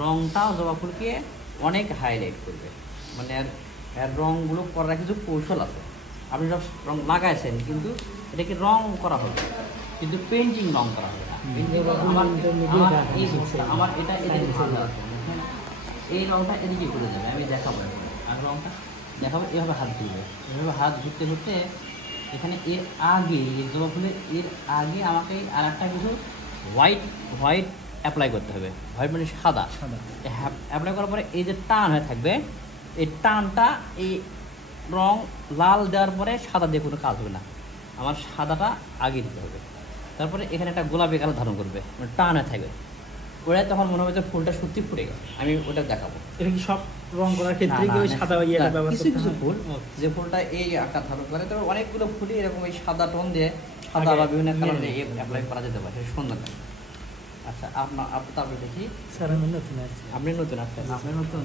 রংটাও জবা ফুলকে অনেক হাইলাইট করবে। মানে এর রঙগুলো করার কিছু কৌশল আছে। আপনি সব রং লাগাইছেন কিন্তু এটাকে রং করা হবে, কিন্তু পেন্টিং রং করা হবে না। আমার এটা এদিকে ভালো আছে, এই রংটা এদিকে ঘুরে যাবে, আমি দেখাবো এখন। আর রংটা দেখাবো, এভাবে হাত ঘুরবে, এভাবে হাত ঘুরতে ঘুরতে এখানে এর আগে জবা ফুলের এর আগে আমাকে আর একটা কিছু হোয়াইট অ্যাপ্লাই করতে হবে। হোয়াইট মানে সাদা অ্যাপ্লাই করার পরে এই যে টান হয়ে থাকবে, এই টানটা এই রং লাল দেওয়ার পরে সাদা দিয়ে কোনো কাজ হবে না, আমার সাদাটা আগে দিতে হবে। তারপরে এখানে একটা গোলাপি কালার ধারণ করবে, মানে টান হয়ে থাকবে, ওটা তখন মনে হবে যে ফুলটা সত্যি ফুটে গেছে। আমি ওটা দেখাবো। এটা কি সব রং করার ক্ষেত্রে কি ওই সাদা ইয়েটা ব্যবহার করতে হয়? কিছু ফুল যে ফুলটা এই আকার ধারণ করে, তবে অনেকগুলো ফুলই এরকম এই সাদা টোন দিয়ে সাদা বা বিভিন্ন কালার দিয়ে অ্যাপ্লাই করা যেতে পারে, সুন্দর লাগে। আচ্ছা, তারপরে দেখি স্যার আমি নতুন আসছি। আপনি নতুন আসছেন, আপনি নতুন